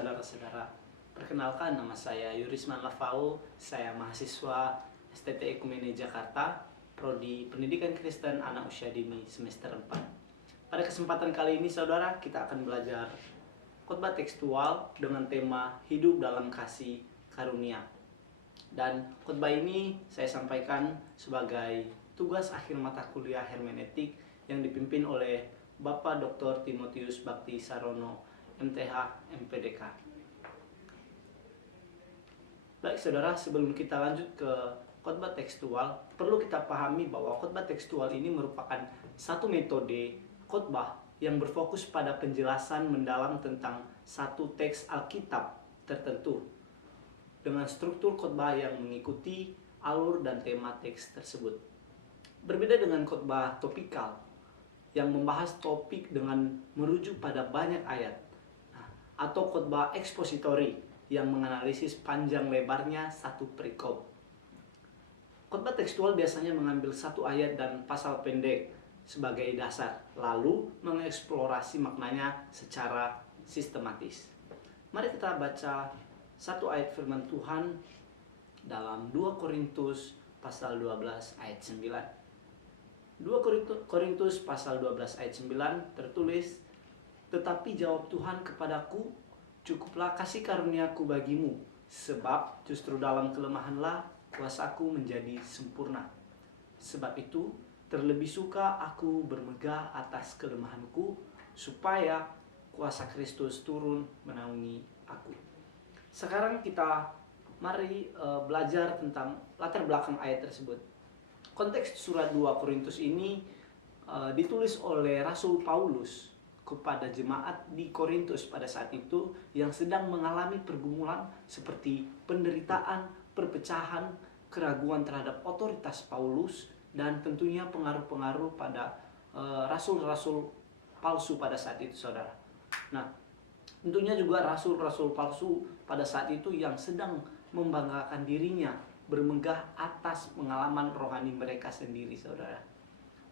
saudara-saudara. Perkenalkan, nama saya Yurisman Lavao. Saya mahasiswa STT Ekumene Jakarta, Prodi Pendidikan Kristen Anak Usia Dini semester 4. Pada kesempatan kali ini saudara, kita akan belajar khotbah tekstual dengan tema hidup dalam kasih karunia. Dan khotbah ini saya sampaikan sebagai tugas akhir mata kuliah hermeneutik yang dipimpin oleh Bapak Dr. Timotius Bakti Sarono, MTH, MPDK. Baik saudara, sebelum kita lanjut ke khotbah tekstual, perlu kita pahami bahwa khotbah tekstual ini merupakan satu metode khotbah yang berfokus pada penjelasan mendalam tentang satu teks Alkitab tertentu dengan struktur khotbah yang mengikuti alur dan tema teks tersebut. Berbeda dengan khotbah topikal yang membahas topik dengan merujuk pada banyak ayat, atau khotbah ekspositori yang menganalisis panjang lebarnya satu perikop. Khotbah tekstual biasanya mengambil satu ayat dan pasal pendek sebagai dasar, lalu mengeksplorasi maknanya secara sistematis. Mari kita baca satu ayat firman Tuhan dalam 2 Korintus pasal 12 ayat 9. 2 Korintus pasal 12 ayat 9 tertulis, "Tetapi jawab Tuhan kepadaku, cukuplah kasih karuniaku bagimu, sebab justru dalam kelemahanlah kuasaku menjadi sempurna. Sebab itu, terlebih suka aku bermegah atas kelemahanku, supaya kuasa Kristus turun menaungi aku." Sekarang kita mari belajar tentang latar belakang ayat tersebut. Konteks surat 2 Korintus ini ditulis oleh Rasul Paulus kepada jemaat di Korintus pada saat itu yang sedang mengalami pergumulan seperti penderitaan, perpecahan, keraguan terhadap otoritas Paulus, dan tentunya pengaruh-pengaruh pada rasul-rasul palsu pada saat itu, saudara. Nah, tentunya juga rasul-rasul palsu pada saat itu yang sedang membanggakan dirinya, bermegah atas pengalaman rohani mereka sendiri, saudara.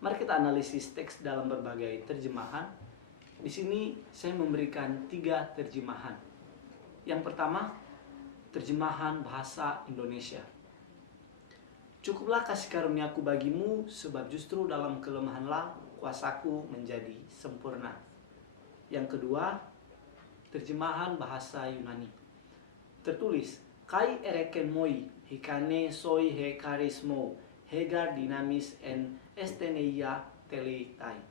Mari kita analisis teks dalam berbagai terjemahan. Di sini saya memberikan 3 terjemahan. Yang pertama, terjemahan bahasa Indonesia. "Cukuplah kasih karuniaku bagimu, sebab justru dalam kelemahanlah kuasaku menjadi sempurna." Yang kedua, terjemahan bahasa Yunani. Tertulis, "Kai ereken moi, hikane soi he karismo, hegar dinamis en esteneia teletai."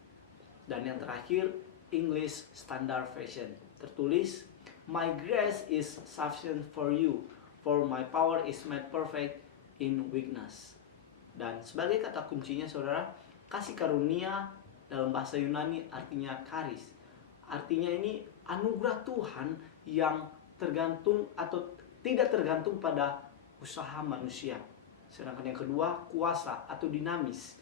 Dan yang terakhir, English Standard Version. Tertulis, "My grace is sufficient for you, for my power is made perfect in weakness." Dan sebagai kata kuncinya, saudara, kasih karunia dalam bahasa Yunani artinya charis. Artinya ini anugerah Tuhan yang tergantung atau tidak tergantung pada usaha manusia. Sedangkan yang kedua, kuasa atau dinamis,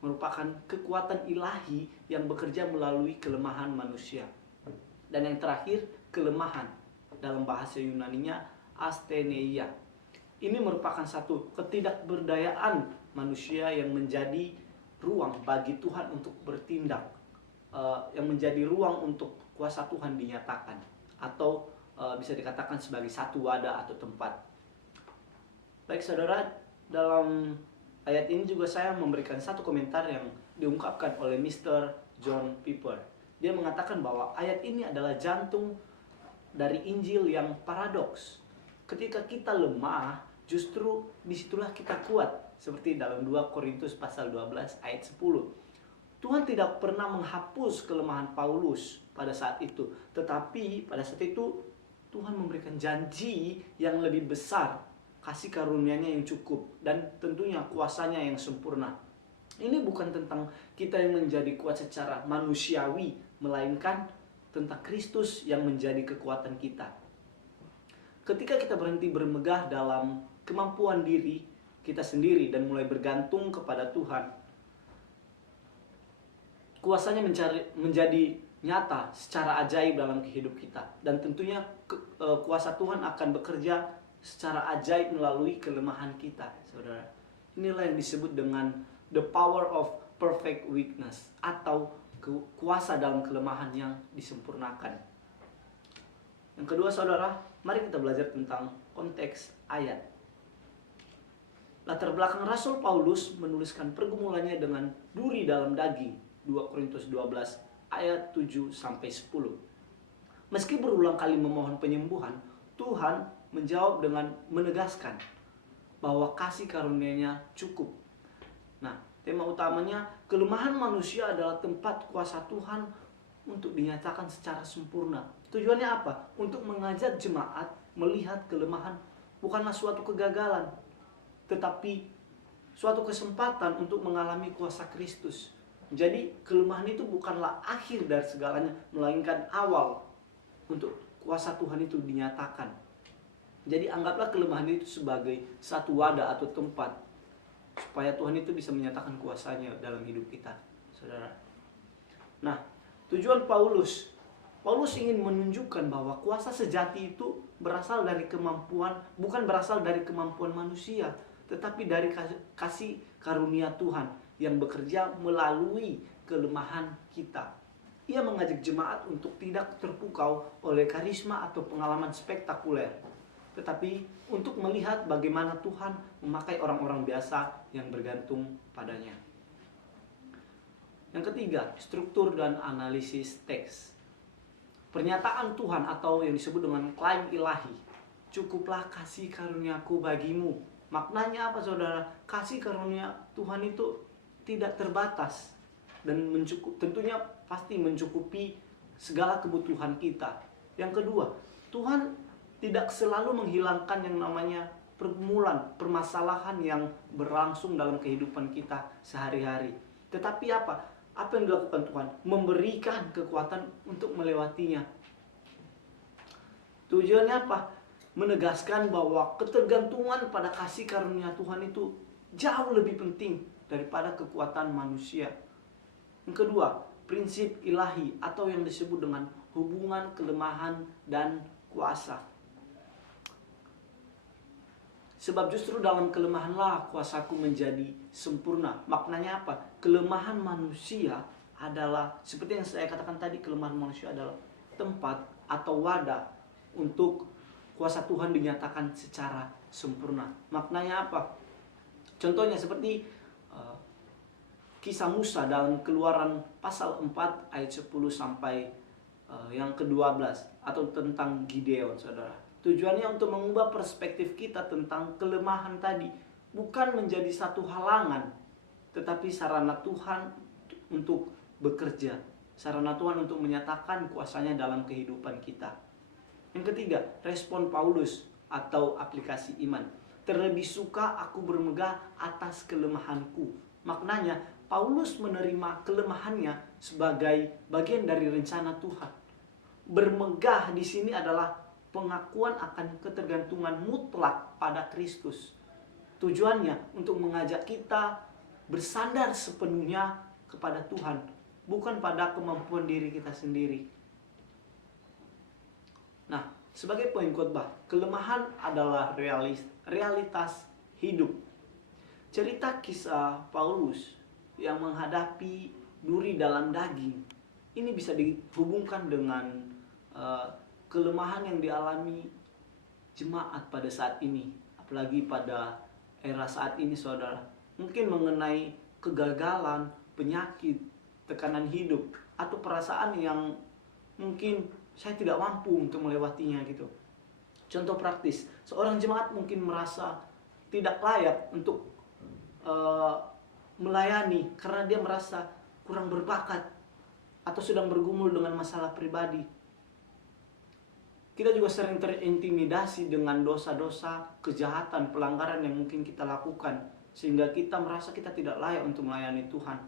merupakan kekuatan ilahi yang bekerja melalui kelemahan manusia. Dan yang terakhir, kelemahan, dalam bahasa Yunaninya astheneia. Ini merupakan satu ketidakberdayaan manusia yang menjadi ruang bagi Tuhan untuk bertindak, yang menjadi ruang untuk kuasa Tuhan dinyatakan, atau bisa dikatakan sebagai satu wadah atau tempat. Baik saudara, dalam ayat ini juga saya memberikan satu komentar yang diungkapkan oleh Mr. John Piper. Dia mengatakan bahwa ayat ini adalah jantung dari Injil yang paradoks. Ketika kita lemah, justru disitulah kita kuat. Seperti dalam 2 Korintus pasal 12 ayat 10. Tuhan tidak pernah menghapus kelemahan Paulus pada saat itu. Tetapi pada saat itu Tuhan memberikan janji yang lebih besar, kasih karunia-Nya yang cukup, dan tentunya kuasanya yang sempurna. Ini bukan tentang kita yang menjadi kuat secara manusiawi, melainkan tentang Kristus yang menjadi kekuatan kita. Ketika kita berhenti bermegah dalam kemampuan diri kita sendiri dan mulai bergantung kepada Tuhan, kuasanya menjadi nyata secara ajaib dalam kehidupan kita. Dan tentunya kuasa Tuhan akan bekerja secara ajaib melalui kelemahan kita, saudara. Inilah yang disebut dengan the power of perfect weakness, atau kuasa dalam kelemahan yang disempurnakan. Yang kedua saudara, mari kita belajar tentang konteks ayat. Latar belakang Rasul Paulus menuliskan pergumulannya dengan duri dalam daging. 2 Korintus 12 ayat 7-10. Meski berulang kali memohon penyembuhan, Tuhan menjawab dengan menegaskan bahwa kasih karunia-Nya cukup. Nah, tema utamanya, kelemahan manusia adalah tempat kuasa Tuhan untuk dinyatakan secara sempurna. Tujuannya apa? Untuk mengajak jemaat melihat kelemahan bukanlah suatu kegagalan, tetapi suatu kesempatan untuk mengalami kuasa Kristus. Jadi kelemahan itu bukanlah akhir dari segalanya, melainkan awal untuk kuasa Tuhan itu dinyatakan. Jadi anggaplah kelemahan itu sebagai satu wadah atau tempat supaya Tuhan itu bisa menyatakan kuasanya dalam hidup kita, saudara. Nah, tujuan Paulus ingin menunjukkan bahwa kuasa sejati itu berasal dari kemampuan, bukan berasal dari kemampuan manusia, tetapi dari kasih karunia Tuhan yang bekerja melalui kelemahan kita. Ia mengajak jemaat untuk tidak terpukau oleh karisma atau pengalaman spektakuler, tetapi untuk melihat bagaimana Tuhan memakai orang-orang biasa yang bergantung padanya. Yang ketiga, struktur dan analisis teks. Pernyataan Tuhan atau yang disebut dengan klaim ilahi, cukuplah kasih karuniaku bagimu. Maknanya apa saudara? Kasih karunia Tuhan itu tidak terbatas dan tentunya pasti mencukupi segala kebutuhan kita. Yang kedua, Tuhan tidak selalu menghilangkan yang namanya pergumulan, permasalahan yang berlangsung dalam kehidupan kita sehari-hari. Tetapi apa? Apa yang dilakukan Tuhan? Memberikan kekuatan untuk melewatinya. Tujuannya apa? Menegaskan bahwa ketergantungan pada kasih karunia Tuhan itu jauh lebih penting daripada kekuatan manusia. Yang kedua, prinsip ilahi atau yang disebut dengan hubungan kelemahan dan kuasa. Sebab justru dalam kelemahanlah kuasaku menjadi sempurna. Maknanya apa? Kelemahan manusia adalah, seperti yang saya katakan tadi, kelemahan manusia adalah tempat atau wadah untuk kuasa Tuhan dinyatakan secara sempurna. Maknanya apa? Contohnya seperti kisah Musa dalam Keluaran pasal 4 ayat 10 sampai yang ke-12, atau tentang Gideon, saudara. Tujuannya untuk mengubah perspektif kita tentang kelemahan tadi, bukan menjadi satu halangan, tetapi sarana Tuhan untuk bekerja, sarana Tuhan untuk menyatakan kuasanya dalam kehidupan kita. Yang ketiga, respon Paulus atau aplikasi iman. Terlebih suka aku bermegah atas kelemahanku. Maknanya Paulus menerima kelemahannya sebagai bagian dari rencana Tuhan. Bermegah di sini adalah pengakuan akan ketergantungan mutlak pada Kristus. Tujuannya untuk mengajak kita bersandar sepenuhnya kepada Tuhan, bukan pada kemampuan diri kita sendiri. Nah, sebagai poin khotbah, kelemahan adalah realitas hidup. Cerita kisah Paulus yang menghadapi duri dalam daging ini bisa dihubungkan dengan kelemahan yang dialami jemaat pada saat ini, apalagi pada era saat ini, saudara. Mungkin mengenai kegagalan, penyakit, tekanan hidup, atau perasaan yang mungkin saya tidak mampu untuk melewatinya gitu. Contoh praktis, seorang jemaat mungkin merasa tidak layak untuk melayani karena dia merasa kurang berbakat atau sedang bergumul dengan masalah pribadi. Kita juga sering terintimidasi dengan dosa-dosa, kejahatan, pelanggaran yang mungkin kita lakukan, sehingga kita merasa kita tidak layak untuk melayani Tuhan.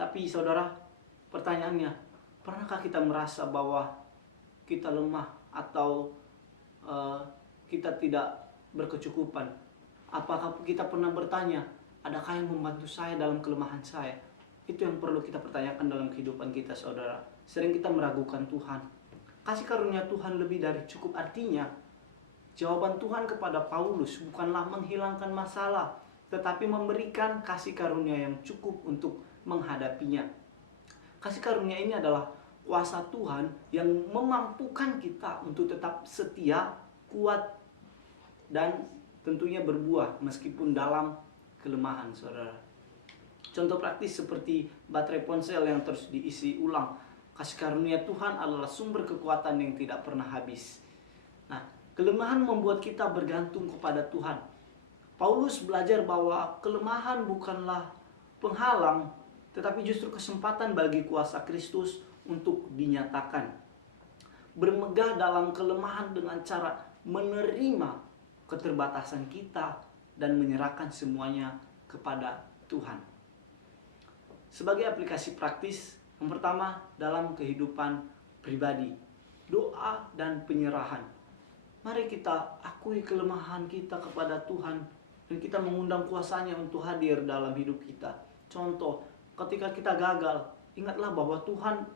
Tapi saudara, pertanyaannya, pernahkah kita merasa bahwa kita lemah atau kita tidak berkecukupan? Apakah kita pernah bertanya, adakah yang membantu saya dalam kelemahan saya? Itu yang perlu kita pertanyakan dalam kehidupan kita, saudara. Sering kita meragukan Tuhan. Kasih karunia Tuhan lebih dari cukup, artinya jawaban Tuhan kepada Paulus bukanlah menghilangkan masalah, tetapi memberikan kasih karunia yang cukup untuk menghadapinya. Kasih karunia ini adalah kuasa Tuhan yang memampukan kita untuk tetap setia, kuat, dan tentunya berbuah meskipun dalam kelemahan, saudara. Contoh praktis seperti baterai ponsel yang terus diisi ulang. Kasih karunia Tuhan adalah sumber kekuatan yang tidak pernah habis. Nah, kelemahan membuat kita bergantung kepada Tuhan. Paulus belajar bahwa kelemahan bukanlah penghalang, tetapi justru kesempatan bagi kuasa Kristus untuk dinyatakan. Bermegah dalam kelemahan dengan cara menerima keterbatasan kita dan menyerahkan semuanya kepada Tuhan. Sebagai aplikasi praktis, yang pertama dalam kehidupan pribadi, doa dan penyerahan. Mari kita akui kelemahan kita kepada Tuhan dan kita mengundang kuasanya untuk hadir dalam hidup kita. Contoh, ketika kita gagal, ingatlah bahwa Tuhan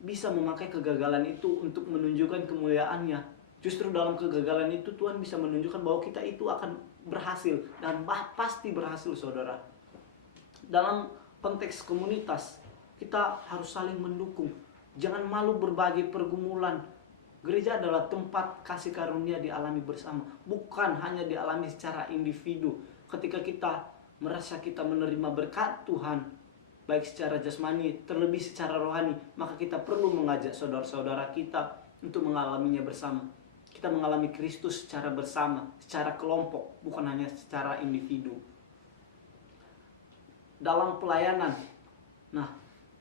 bisa memakai kegagalan itu untuk menunjukkan kemuliaan-Nya. Justru dalam kegagalan itu Tuhan bisa menunjukkan bahwa kita itu akan berhasil dan pasti berhasil, saudara. Dalam konteks komunitas, kita harus saling mendukung. Jangan malu berbagi pergumulan. Gereja adalah tempat kasih karunia dialami bersama, bukan hanya dialami secara individu. Ketika kita merasa kita menerima berkat Tuhan, baik secara jasmani, terlebih secara rohani, maka kita perlu mengajak saudara-saudara kita untuk mengalaminya bersama. Kita mengalami Kristus secara bersama, secara kelompok, bukan hanya secara individu. Dalam pelayanan,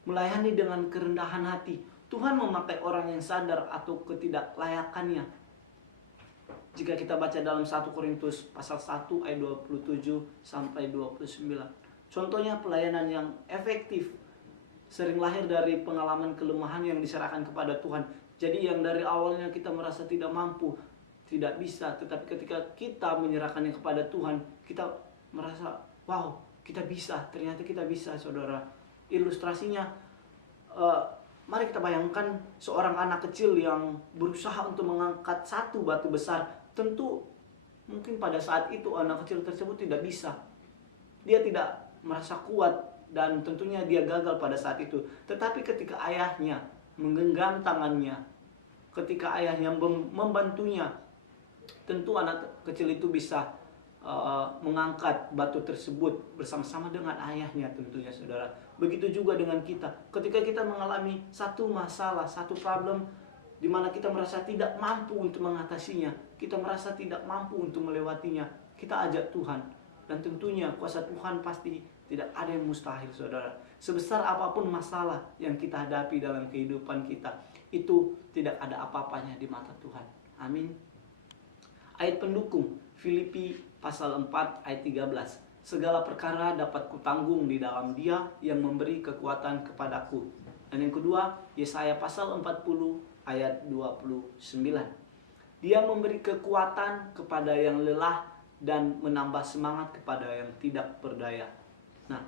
melayani dengan kerendahan hati. Tuhan memakai orang yang sadar atau ketidaklayakannya. Jika kita baca dalam 1 Korintus pasal 1 ayat 27 sampai 29. Contohnya pelayanan yang efektif sering lahir dari pengalaman kelemahan yang diserahkan kepada Tuhan. Jadi yang dari awalnya kita merasa tidak mampu, tidak bisa, tetapi ketika kita menyerahkannya kepada Tuhan, kita merasa, wow, kita bisa, ternyata kita bisa, saudara. Ilustrasinya, mari kita bayangkan seorang anak kecil yang berusaha untuk mengangkat satu batu besar. Tentu mungkin pada saat itu anak kecil tersebut tidak bisa. Dia tidak merasa kuat dan tentunya dia gagal pada saat itu. Tetapi ketika ayahnya menggenggam tangannya, ketika ayahnya membantunya, tentu anak kecil itu bisa mengangkat batu tersebut bersama-sama dengan ayahnya, tentunya, saudara. Begitu juga dengan kita. Ketika kita mengalami satu masalah, satu problem di mana kita merasa tidak mampu untuk mengatasinya, kita merasa tidak mampu untuk melewatinya, kita ajak Tuhan. Dan tentunya kuasa Tuhan pasti tidak ada yang mustahil, saudara. Sebesar apapun masalah yang kita hadapi dalam kehidupan kita, itu tidak ada apa-apanya di mata Tuhan. Amin. Ayat pendukung, Filipi pasal 4 ayat 13. Segala perkara dapat kutanggung di dalam Dia yang memberi kekuatan kepadaku. Dan yang kedua, Yesaya pasal 40 ayat 29. Dia memberi kekuatan kepada yang lelah dan menambah semangat kepada yang tidak berdaya. Nah,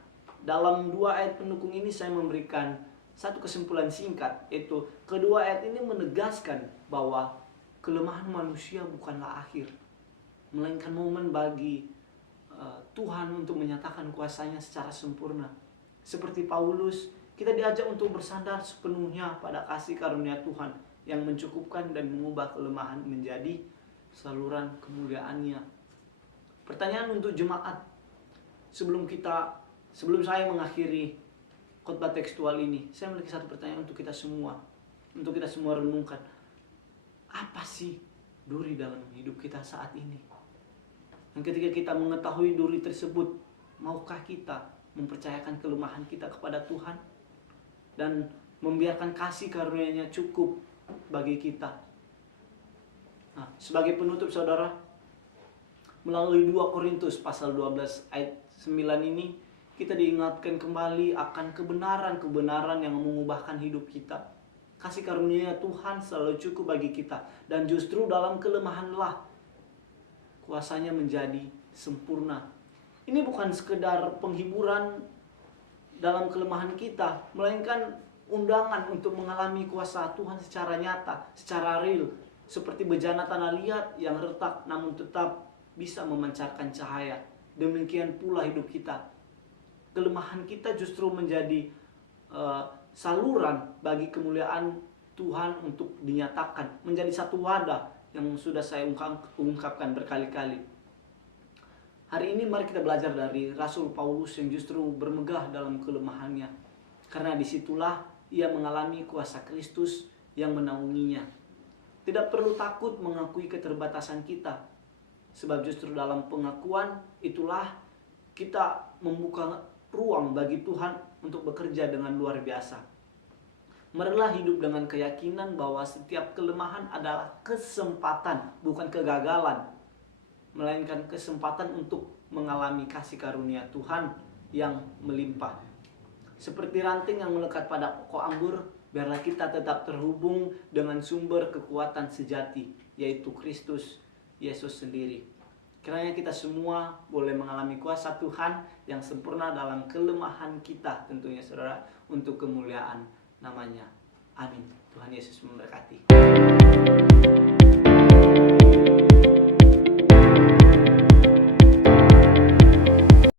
dalam dua ayat pendukung ini saya memberikan satu kesimpulan singkat, yaitu kedua ayat ini menegaskan bahwa kelemahan manusia bukanlah akhir, melainkan momen bagi Tuhan untuk menyatakan kuasanya secara sempurna. Seperti Paulus, kita diajak untuk bersandar sepenuhnya pada kasih karunia Tuhan yang mencukupkan dan mengubah kelemahan menjadi saluran kemuliaan-Nya. Pertanyaan untuk jemaat, sebelum saya mengakhiri khotbah tekstual ini, saya memiliki satu pertanyaan untuk kita semua renungkan. Apa sih duri dalam hidup kita saat ini? Dan ketika kita mengetahui duri tersebut, maukah kita mempercayakan kelemahan kita kepada Tuhan dan membiarkan kasih karunia-Nya cukup bagi kita? Nah, sebagai penutup, saudara, melalui 2 Korintus pasal 12 ayat 9 ini, kita diingatkan kembali akan kebenaran-kebenaran yang mengubahkan hidup kita. Kasih karunia Tuhan selalu cukup bagi kita, dan justru dalam kelemahanlah kuasanya menjadi sempurna. Ini bukan sekedar penghiburan dalam kelemahan kita, melainkan undangan untuk mengalami kuasa Tuhan secara nyata, secara real, seperti bejana tanah liat yang retak namun tetap bisa memancarkan cahaya. Demikian pula hidup kita. Kelemahan kita justru menjadi saluran bagi kemuliaan Tuhan untuk dinyatakan, menjadi satu wadah yang sudah saya ungkapkan berkali-kali. Hari ini mari kita belajar dari Rasul Paulus yang justru bermegah dalam kelemahannya, karena disitulah ia mengalami kuasa Kristus yang menaunginya. Tidak perlu takut mengakui keterbatasan kita, sebab justru dalam pengakuan itulah kita membuka ruang bagi Tuhan untuk bekerja dengan luar biasa. Marilah hidup dengan keyakinan bahwa setiap kelemahan adalah kesempatan, bukan kegagalan, melainkan kesempatan untuk mengalami kasih karunia Tuhan yang melimpah. Seperti ranting yang melekat pada pokok anggur, biarlah kita tetap terhubung dengan sumber kekuatan sejati, yaitu Kristus Yesus sendiri. Kiranya kita semua boleh mengalami kuasa Tuhan yang sempurna dalam kelemahan kita, tentunya saudara, untuk kemuliaan namanya. Amin. Tuhan Yesus memberkati.